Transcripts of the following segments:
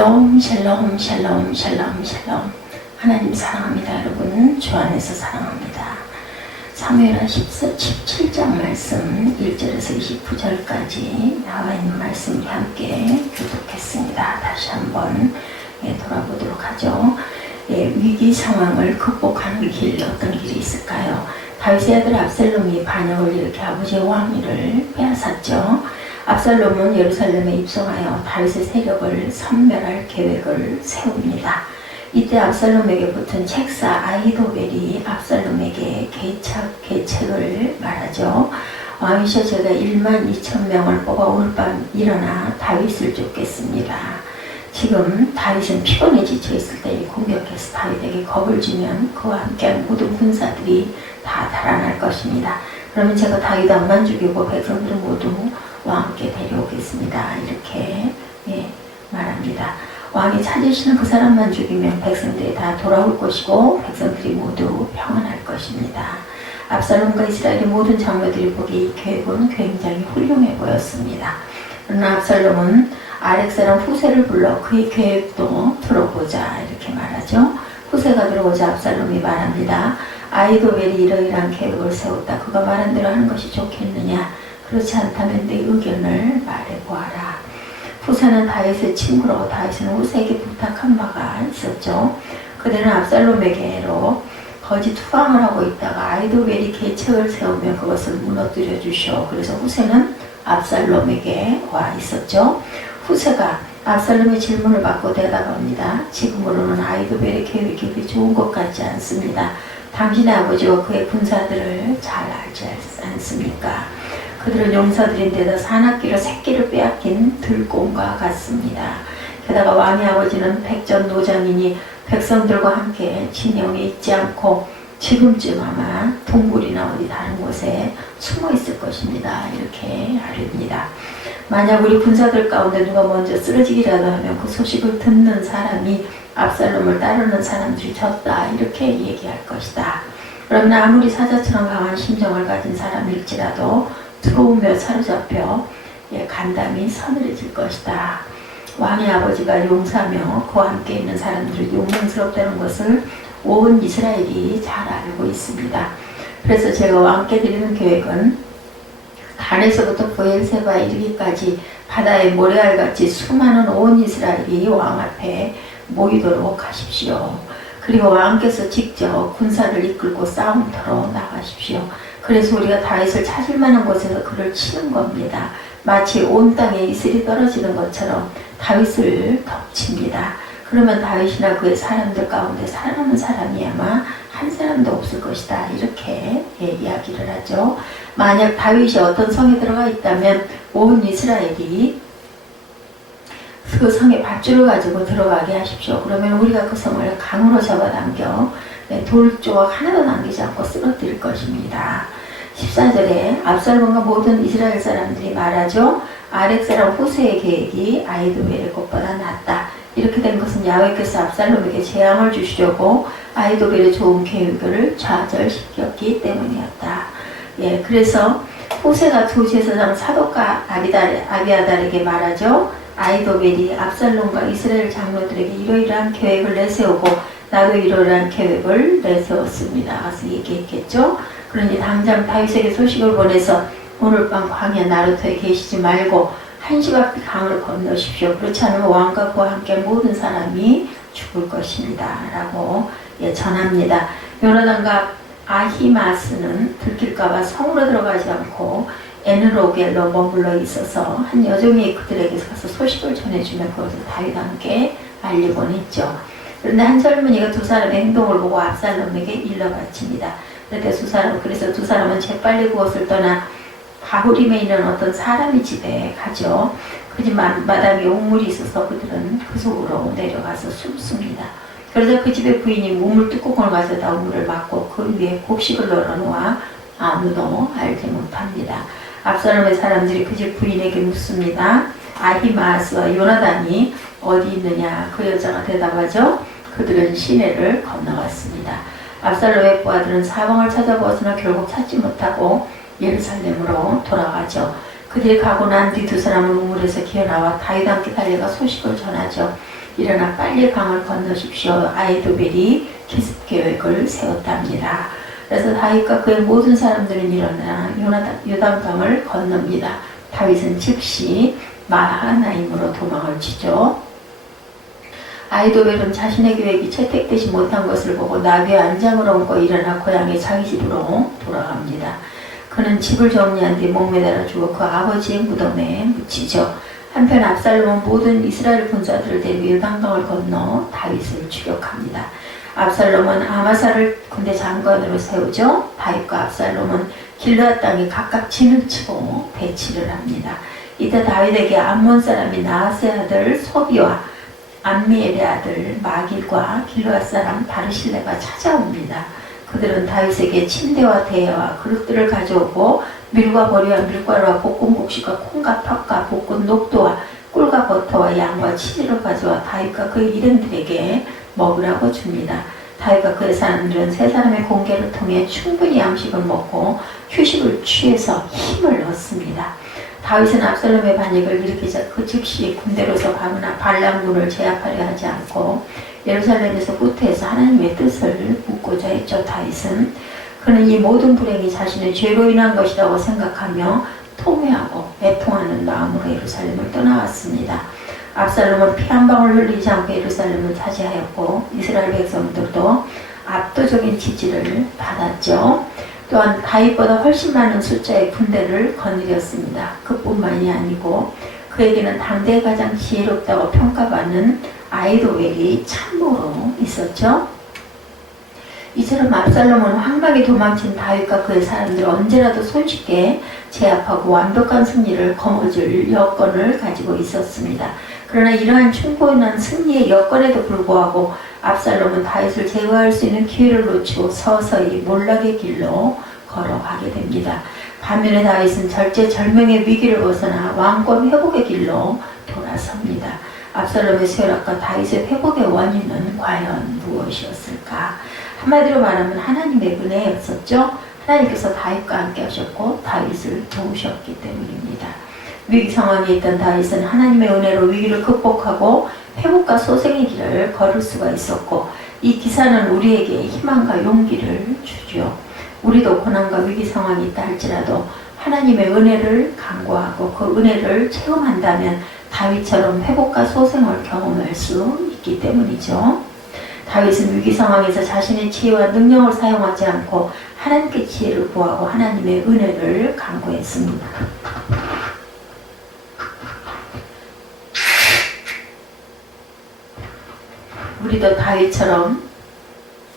샬롬 샬롬 샬롬 샬롬. 하나님 사랑합니다. 여러분 주 안에서 사랑합니다. 사무엘하 17장 말씀 1절에서 29절까지 나와 있는 말씀 함께 교독했습니다. 다시 한번 돌아보도록 하죠. 위기 상황을 극복하는 길, 어떤 길이 있을까요? 다윗의 아들 압살롬이 반역을 일으켜 아버지의 왕위를 빼앗았죠. 압살롬은 예루살렘에 입성하여 다윗의 세력을 섬멸할 계획을 세웁니다. 이때 압살롬에게 붙은 책사 아히도벨이 압살롬에게 계책을 말하죠. 왕이셔 제가 12,000명을 뽑아 오늘 밤 일어나 다윗을 쫓겠습니다. 지금 다윗은 피곤해 지쳐 있을 때 공격해서 다윗에게 겁을 주면 그와 함께한 모든 군사들이 다 달아날 것입니다. 그러면 제가 다윗 왕만 죽이고 백성들 모두 왕과 함께 데려오겠습니다. 이렇게 말합니다. 왕이 찾으시는 그 사람만 죽이면 백성들이 다 돌아올 것이고 백성들이 모두 평안할 것입니다. 압살롬과 이스라엘의 모든 장로들이 보기에 이 계획은 굉장히 훌륭해 보였습니다. 그러나 압살롬은 아렉 사람 후세를 불러 그의 계획도 들어보자 이렇게 말하죠. 후세가 들어오자 압살롬이 말합니다. 아히도벨이 이러이러한 계획을 세웠다. 그가 말한 대로 하는 것이 좋겠느냐? 그렇지 않다면 내 의견을 말해보아라. 후세는 다윗의 친구로 다윗은 후세에게 부탁한 바가 있었죠. 그들은 압살롬에게로 거짓 투항을 하고 있다가 아히도벨이 계책을 세우면 그것을 무너뜨려 주시오. 그래서 후세는 압살롬에게 와 있었죠. 후세가 압살롬의 질문을 받고 대답합니다. 지금으로는 아히도벨의 계획이 그렇게 좋은 것 같지 않습니다. 당신의 아버지와 그의 군사들을 잘 알지 않습니까? 그들은 용사들인데다 산악기로 새끼를 빼앗긴 들곰과 같습니다. 게다가 왕의 아버지는 백전노장이니 백성들과 함께 진영에 있지 않고 지금쯤 아마 동굴이나 어디 다른 곳에 숨어 있을 것입니다. 이렇게 알립니다. 만약 우리 군사들 가운데 누가 먼저 쓰러지기라도 하면 그 소식을 듣는 사람이 압살롬을 따르는 사람들이 졌다 이렇게 얘기할 것이다. 그러면 아무리 사자처럼 강한 심정을 가진 사람일지라도 들어오며 사로잡혀 간담이 서늘해질 것이다. 왕의 아버지가 용사며 그와 함께 있는 사람들이 용맹스럽다는 것을 온 이스라엘이 잘 알고 있습니다. 그래서 제가 왕께 드리는 계획은 단에서부터 브엘세바에 이르기까지 바다의 모래알같이 수많은 온 이스라엘이 왕 앞에 모이도록 하십시오. 그리고 왕께서 직접 군사를 이끌고 싸움터로 나가십시오. 그래서 우리가 다윗을 찾을 만한 곳에서 그를 치는 겁니다. 마치 온 땅에 이슬이 떨어지는 것처럼 다윗을 덮칩니다. 그러면 다윗이나 그의 사람들 가운데 살아남은 사람이 아마 한 사람도 없을 것이다. 이렇게 이야기를 하죠. 만약 다윗이 어떤 성에 들어가 있다면 온 이스라엘이 그 성에 밧줄을 가지고 들어가게 하십시오. 그러면 우리가 그 성을 강으로 잡아당겨 돌조각 하나도 남기지 않고 쓰러뜨릴 것입니다. 14절에 압살롬과 모든 이스라엘 사람들이 말하죠. 아렉 사람 후세의 계획이 아히도벨의 것보다 낫다. 이렇게 된 것은 야훼께서 압살롬에게 재앙을 주시려고 아히도벨의 좋은 계획을 좌절시켰기 때문이었다. 그래서 후세가 두 제사장 사독과 아비아달에게 말하죠. 아히도벨이 압살롬과 이스라엘 장로들에게 이러이러한 계획을 내세우고 나도 이러이러한 계획을 내세웠습니다. 가서 얘기했겠죠. 그러니 당장 다윗에게 소식을 보내서 오늘 밤 광야 나루터에 계시지 말고 한시 앞 강을 건너십시오. 그렇지 않으면 왕과 그와 함께 모든 사람이 죽을 것입니다. 라고 전합니다. 요나단과 아히마스는 들킬까봐 성으로 들어가지 않고 에느로겔로 머물러 있어서 한 여종이 그들에게 가서 소식을 전해주면 그것을 다윗과 함께 알리곤 했죠. 그런데 한 젊은이가 두 사람의 행동을 보고 압살롬에게 일러바칩니다. 그래서 두 사람은 재빨리 그곳을 떠나 바후림에 있는 어떤 사람의 집에 가죠. 그 집 마당에 우물이 있어서 그들은 그 속으로 내려가서 숨습니다. 그래서 그 집의 부인이 우물 뚜껑을 가져다 우물을 막고 그 위에 곡식을 널어놓아 아무도 알지 못합니다. 압살롬의 사람들이 그 집 부인에게 묻습니다. 아히마스와 요나단이 어디 있느냐? 그 여자가 대답하죠. 그들은 시내를 건너갔습니다. 압살롬의 부하들은 사방을 찾아보았으나 결국 찾지 못하고 예루살렘으로 돌아가죠. 그들이 가고 난 뒤 두 사람은 우물에서 기어나와 다윗과 함께 달려가 소식을 전하죠. 일어나 빨리 강을 건너십시오. 아이도벨이 기습 계획을 세웠답니다. 그래서 다윗과 그의 모든 사람들은 일어나 요단강을 건넙니다. 다윗은 즉시 마하나임으로 도망을 치죠. 아이도벨은 자신의 계획이 채택되지 못한 것을 보고 나귀의 안장을 얹고 일어나 고향의 자기 집으로 돌아갑니다. 그는 집을 정리한 뒤 목매달아 죽어 그 아버지의 무덤에 묻히죠. 한편 압살롬은 모든 이스라엘 군사들을 데리고 요단강을 건너 다윗을 추격합니다. 압살롬은 아마사를 군대 장관으로 세우죠. 다윗과 압살롬은 길르앗 땅에 각각 진을 치고 대치를 합니다. 이때 다윗에게 암몬 사람이 나하스의 아들 소비와 암미엘의 아들 마길과 길르앗 사람 바르실레가 찾아옵니다. 그들은 다윗에게 침대와 대야와 그릇들을 가져오고 밀과 보리와 밀가루와 볶은 곡식과 콩과 팥과 볶은 녹두와 꿀과 버터와 양과 치즈를 가져와 다윗과 그의 일행들에게 먹으라고 줍니다. 다윗과 그의 사람들은 세 사람의 공개를 통해 충분히 양식을 먹고 휴식을 취해서 힘을 얻습니다. 다윗은 압살롬의 반역을 일으키자 그 즉시 군대로서 가거나 반란군을 제압하려 하지 않고 예루살렘에서 후퇴해서 하나님의 뜻을 묻고자 했죠. 다윗은 그는 이 모든 불행이 자신의 죄로 인한 것이라고 생각하며 통회하고 애통하는 마음으로 예루살렘을 떠나왔습니다. 압살롬은 피 한 방울 흘리지 않고 예루살렘을 차지하였고 이스라엘 백성들도 압도적인 지지를 받았죠. 또한 다윗보다 훨씬 많은 숫자의 군대를 거느렸습니다. 그뿐만이 아니고 그에게는 당대에 가장 지혜롭다고 평가받는 아이도벨이 참모로 있었죠. 이처럼 압살롬은 황당히 도망친 다윗과 그의 사람들을 언제라도 손쉽게 제압하고 완벽한 승리를 거머쥘 여건을 가지고 있었습니다. 그러나 이러한 충분한 승리의 여건에도 불구하고 압살롬은 다윗을 제거할 수 있는 기회를 놓치고 서서히 몰락의 길로 걸어가게 됩니다. 반면에 다윗은 절제절명의 위기를 벗어나 왕권 회복의 길로 돌아섭니다. 압살롬의 쇠락과 다윗의 회복의 원인은 과연 무엇이었을까? 한마디로 말하면 하나님의 은혜였었죠. 하나님께서 다윗과 함께 하셨고 다윗을 도우셨기 때문입니다. 위기 상황에 있던 다윗은 하나님의 은혜로 위기를 극복하고 회복과 소생의 길을 걸을 수가 있었고 이 기사는 우리에게 희망과 용기를 주죠. 우리도 고난과 위기 상황이 있다 할지라도 하나님의 은혜를 간구하고 그 은혜를 체험한다면 다윗처럼 회복과 소생을 경험할 수 있기 때문이죠. 다윗은 위기 상황에서 자신의 지혜와 능력을 사용하지 않고 하나님께 지혜를 구하고 하나님의 은혜를 간구했습니다. 우리도 다윗처럼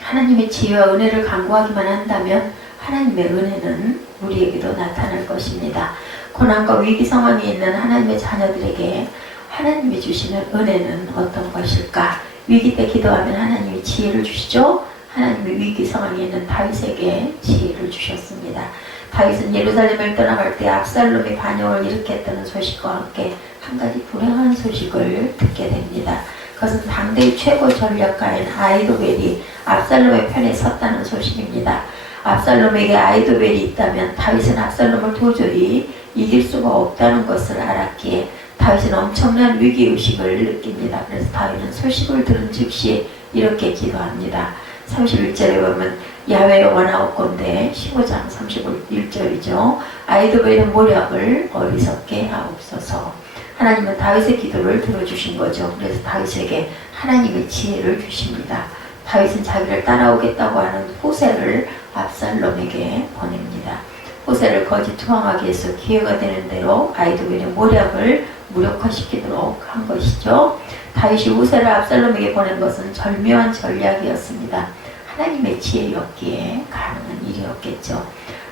하나님의 지혜와 은혜를 간구하기만 한다면 하나님의 은혜는 우리에게도 나타날 것입니다. 고난과 위기 상황에 있는 하나님의 자녀들에게 하나님이 주시는 은혜는 어떤 것일까? 위기 때 기도하면 하나님이 지혜를 주시죠. 하나님의 위기 상황에 있는 다윗에게 지혜를 주셨습니다. 다윗은 예루살렘을 떠나갈 때 압살롬이 반역을 일으켰다는 소식과 함께 한 가지 불행한 소식을 듣게 됩니다. 그것은 당대의 최고 전략가인 아이도벨이 압살롬의 편에 섰다는 소식입니다. 압살롬에게 아이도벨이 있다면 다윗은 압살롬을 도저히 이길 수가 없다는 것을 알았기에 다윗은 엄청난 위기의식을 느낍니다. 그래서 다윗은 소식을 들은 즉시 이렇게 기도합니다. 31절에 보면 야훼 원하옵건대 15장 31절이죠. 아이도벨의 모략을 어리석게 하옵소서. 하나님은 다윗의 기도를 들어주신 거죠. 그래서 다윗에게 하나님의 지혜를 주십니다. 다윗은 자기를 따라오겠다고 하는 후세를 압살롬에게 보냅니다. 후세를 거짓 투항하기 위해서 기회가 되는 대로 아이도벨의 모략을 무력화시키도록 한 것이죠. 다윗이 후세를 압살롬에게 보낸 것은 절묘한 전략이었습니다. 하나님의 지혜였기에 가능한 일이었겠죠.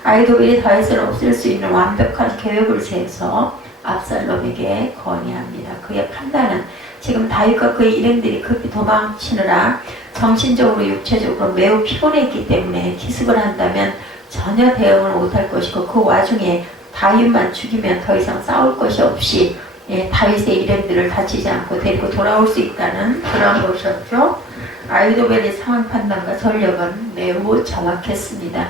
아이도벨이 다윗을 없앨 수 있는 완벽한 계획을 세워서 압살롬에게 건의합니다. 그의 판단은 지금 다윗과 그의 일행들이 급히 도망치느라 정신적으로 육체적으로 매우 피곤했기 때문에 기습을 한다면 전혀 대응을 못할 것이고 그 와중에 다윗만 죽이면 더 이상 싸울 것이 없이 다윗의 일행들을 다치지 않고 데리고 돌아올 수 있다는 그런 것이었죠. 아이도벨의 상황 판단과 전력은 매우 정확했습니다.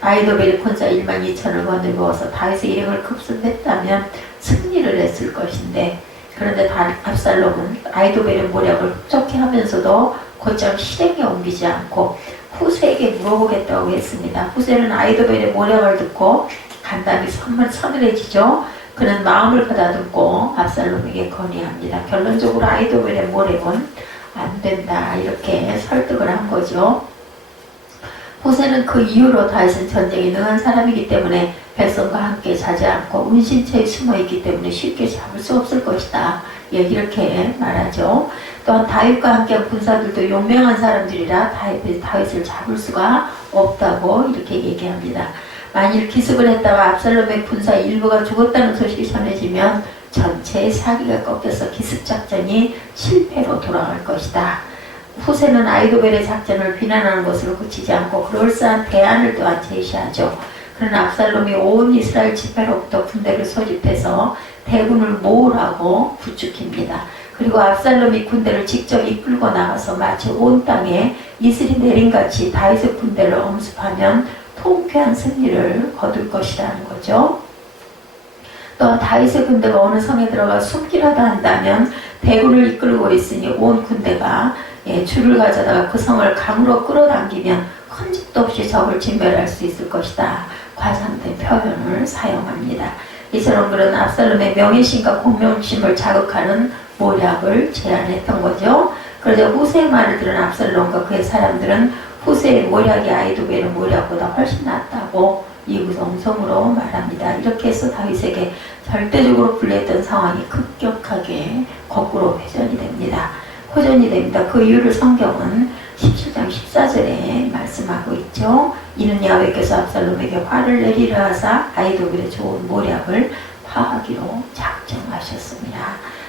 아이도벨이 혼자 1만 2천을 거느리고서 다윗의 일행을 급습했다면 승리를 했을 것인데 그런데 압살롬은 아이도벨의 모략을 흡족해 하면서도 곧장 실행에 옮기지 않고 후세에게 물어보겠다고 했습니다. 후세는 아이도벨의 모략을 듣고 간담이 서늘해지죠. 그는 마음을 가다듬고 압살롬에게 건의합니다. 결론적으로 아이도벨의 모략은 안 된다 이렇게 설득을 한 거죠. 후세는 그 이후로 다윗은 전쟁에 능한 사람이기 때문에 백성과 함께 자지 않고 운신처에 숨어있기 때문에 쉽게 잡을 수 없을 것이다. 예, 이렇게 말하죠. 또한 다윗과 함께한 군사들도 용맹한 사람들이라 다윗을 잡을 수가 없다고 이렇게 얘기합니다. 만일 기습을 했다가 압살롬의 군사 일부가 죽었다는 소식이 전해지면 전체의 사기가 꺾여서 기습작전이 실패로 돌아갈 것이다. 후세는 아이도벨의 작전을 비난하는 것으로 그치지 않고 그럴싸한 대안을 또한 제시하죠. 그러나 압살롬이 온 이스라엘 지파로부터 군대를 소집해서 대군을 모으라고 부추깁니다. 그리고 압살롬이 군대를 직접 이끌고 나가서 마치 온 땅에 이슬이 내린같이 다윗의 군대를 엄습하면 통쾌한 승리를 거둘 것이라는 거죠. 또 다윗의 군대가 어느 성에 들어가 숨기라도 한다면 대군을 이끌고 있으니 온 군대가 줄을 가져다가 그 성을 강으로 끌어당기면 흔적도 없이 적을 진멸할 수 있을 것이다. 과장된 표현을 사용합니다. 이처럼 그런 압살롬의 명예심과 공명심을 자극하는 모략을 제안했던 거죠. 그러자 후세의 말을 들은 압살롬과 그의 사람들은 후세의 모략이 아이도벨의 모략보다 훨씬 낫다고 이구동성으로 말합니다. 이렇게 해서 다윗에게 절대적으로 불리했던 상황이 급격하게 거꾸로 회전이 됩니다. 그 이유를 성경은 17장 14절에 말씀하고 있죠. 이는 야훼께서 압살롬에게 화를 내리려 하사 아이도벨의 좋은 모략을 파하기로 작정하셨습니다.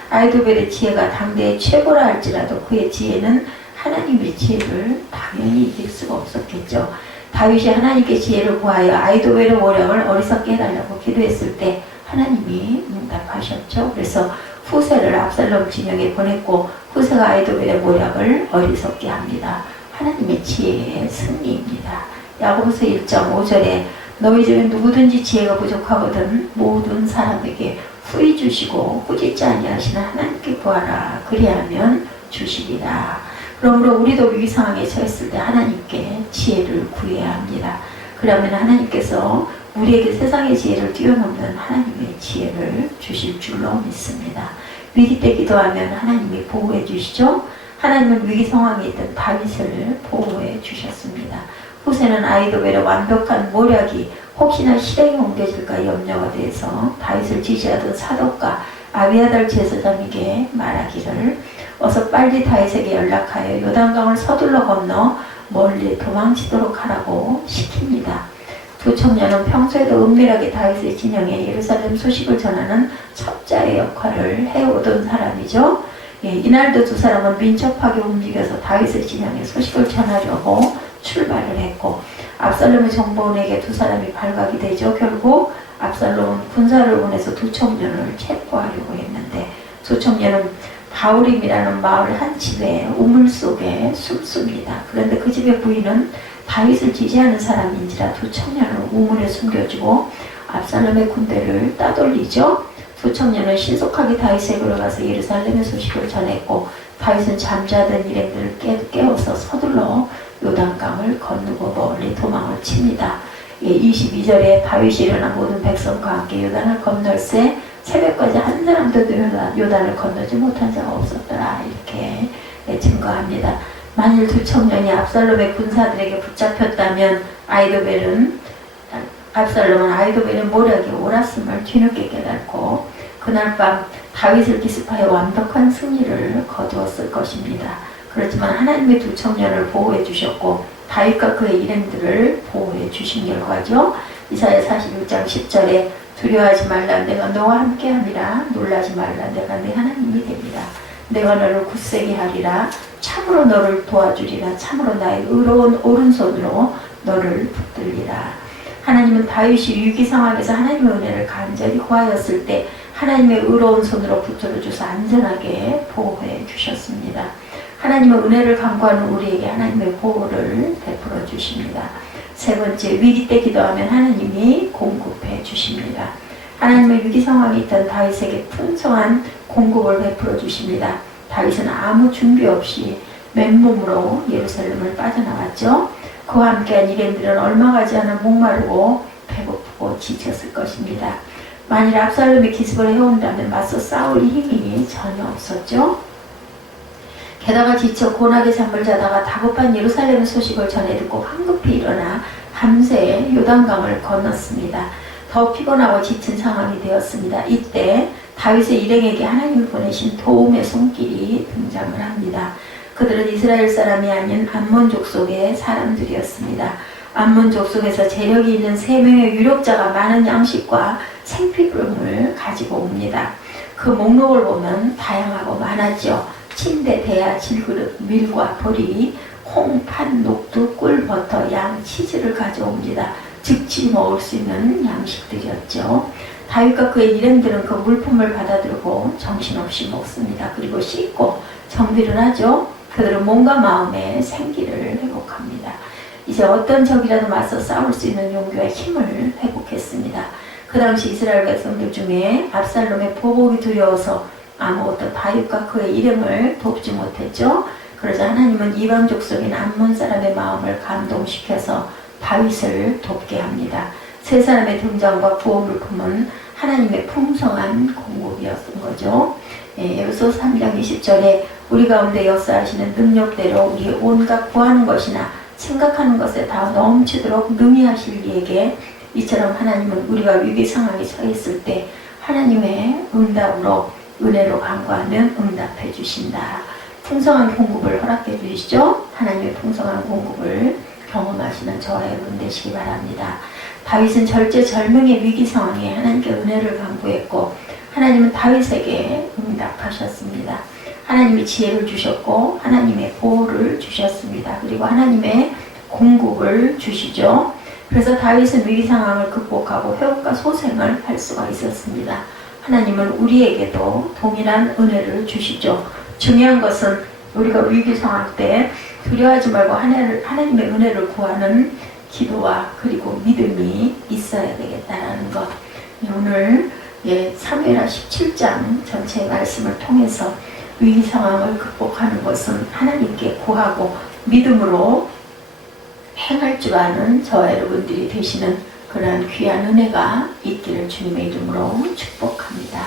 아이도벨의 지혜가 당대의 최고라 할지라도 그의 지혜는 하나님의 지혜를 당연히 이길 수가 없었겠죠. 다윗이 하나님께 지혜를 구하여 아이도벨의 모략을 어리석게 해달라고 기도했을 때 하나님이 응답하셨죠. 그래서 후세를 압살롬 진영에 보냈고 후세가 아이도벨의 모략을 어리석게 합니다. 하나님의 지혜의 승리입니다. 야고보서 1장 5절에 너희 중에 누구든지 지혜가 부족하거든 모든 사람에게 후히 주시고 꾸짖지 아니하시는 하나님께 구하라. 그리하면 주시리라. 그러므로 우리도 위기 상황에 처했을 때 하나님께 지혜를 구해야 합니다. 그러면 하나님께서 우리에게 세상의 지혜를 뛰어넘는 하나님의 지혜를 주실 줄로 믿습니다. 위기 때 기도하면 하나님이 보호해 주시죠. 하나님은 위기 상황에 있던 다윗을 보호해 주셨습니다. 후세는 아이도벨의 완벽한 모략이 혹시나 실행에 옮겨질까 염려가 돼서 다윗을 지지하던 사독과 아비아달 제사장에게 말하기를 어서 빨리 다윗에게 연락하여 요단강을 서둘러 건너 멀리 도망치도록 하라고 시킵니다. 두 청년은 평소에도 은밀하게 다윗의 진영에 예루살렘 소식을 전하는 첩자의 역할을 해오던 사람이죠. 이날도 두 사람은 민첩하게 움직여서 다윗의 진영에 소식을 전하려고 출발을 했고 압살롬의 정보원에게 두 사람이 발각이 되죠. 결국 압살롬은 군사를 보내서 두 청년을 체포하려고 했는데 두 청년은 바울임이라는 마을 한 집에 우물 속에 숨습니다. 그런데 그 집의 부인은 다윗을 지지하는 사람인지라 두 청년을 우물에 숨겨주고 압살롬의 군대를 따돌리죠. 두 청년은 신속하게 다윗에게로 가서 예루살렘의 소식을 전했고 다윗은 잠자던 일행들을 깨워서 서둘러 요단강을 건너고 멀리 도망을 칩니다. 22절에 다윗이 일어나 모든 백성과 함께 요단을 건널새 새벽까지 한 사람도 요단을 건너지 못한 자가 없었더라 이렇게 증거합니다. 만일 두 청년이 압살롬의 군사들에게 붙잡혔다면 압살롬은 아이도벨의 모략이 옳았음을 뒤늦게 깨닫고 그날 밤 다윗을 기습하여 완벽한 승리를 거두었을 것입니다. 그렇지만 하나님의 두 청년을 보호해 주셨고 다윗과 그의 일행들을 보호해 주신 결과죠. 이사야 41장 10절에 두려워하지 말라 내가 너와 함께함이라 놀라지 말라 내가 네 하나님이 됩니다. 내가 너를 굳세게 하리라 참으로 너를 도와주리라 참으로 나의 의로운 오른손으로 너를 붙들리라. 하나님은 다윗이 위기 상황에서 하나님의 은혜를 간절히 구하였을 때 하나님의 의로운 손으로 붙들어 주서 안전하게 보호해 주셨습니다. 하나님의 은혜를 간구하는 우리에게 하나님의 보호를 베풀어 주십니다. 세 번째, 위기 때 기도하면 하나님이 공급해 주십니다. 하나님의 위기 상황에 있던 다윗에게 풍성한 공급을 베풀어 주십니다. 다윗은 아무 준비 없이 맨몸으로 예루살렘을 빠져나왔죠. 그와 함께한 일행들은 얼마 가지 않아 목마르고 배고프고 지쳤을 것입니다. 만일 압살롬이 기습을 해온다면 맞서 싸울 힘이 전혀 없었죠. 게다가 지쳐 고나게 잠을 자다가 다급한 예루살렘 소식을 전해 듣고 황급히 일어나 밤새 요단강을 건넜습니다. 더 피곤하고 지친 상황이 되었습니다. 이때 다윗의 일행에게 하나님이 보내신 도움의 손길이 등장을 합니다. 그들은 이스라엘 사람이 아닌 암몬 족속의 사람들이었습니다. 암몬 족속에서 재력이 있는 3명의 유력자가 많은 양식과 생필품을 가지고 옵니다. 그 목록을 보면 다양하고 많았죠. 침대, 대야, 질그릇, 밀과 보리, 콩, 팥, 녹두, 꿀, 버터, 양, 치즈를 가져옵니다. 즉시 먹을 수 있는 양식들이었죠. 다윗과 그의 일행들은 그 물품을 받아들고 정신없이 먹습니다. 그리고 씻고 정비를 하죠. 그들은 몸과 마음의 생기를 회복합니다. 이제 어떤 적이라도 맞서 싸울 수 있는 용기와 힘을 회복했습니다. 그 당시 이스라엘 백성들 중에 압살롬의 보복이 두려워서 아무것도 다윗과 그의 일행을 돕지 못했죠. 그러자 하나님은 이방 족속인 암몬 사람의 마음을 감동시켜서 다윗을 돕게 합니다. 세 사람의 등장과 구호 물품은 하나님의 풍성한 공급이었던 거죠. 에베소 3장 20절에 우리 가운데 역사하시는 능력대로 우리 온갖 구하는 것이나 생각하는 것에 다 넘치도록 능히 하실 이에게 이처럼 하나님은 우리가 위기 상황에 처했을 때 하나님의 응답으로 은혜로 간구하면 응답해 주신다. 풍성한 공급을 허락해 주시죠. 하나님의 풍성한 공급을 경험하시는 저와 여러분 되시기 바랍니다. 다윗은 절제절명의 위기 상황에 하나님께 은혜를 간구했고 하나님은 다윗에게 응답하셨습니다. 하나님이 지혜를 주셨고 하나님의 보호를 주셨습니다. 그리고 하나님의 공급을 주시죠. 그래서 다윗은 위기 상황을 극복하고 회복과 소생을 할 수가 있었습니다. 하나님은 우리에게도 동일한 은혜를 주시죠. 중요한 것은 우리가 위기 상황 때 두려워하지 말고 하나님의 은혜를 구하는 기도와 그리고 믿음이 있어야 되겠다는 것. 오늘 사무엘하 17장 전체의 말씀을 통해서 위기 상황을 극복하는 것은 하나님께 구하고 믿음으로 행할 줄 아는 저와 여러분들이 되시는 그러한 귀한 은혜가 있기를 주님의 이름으로 축복합니다.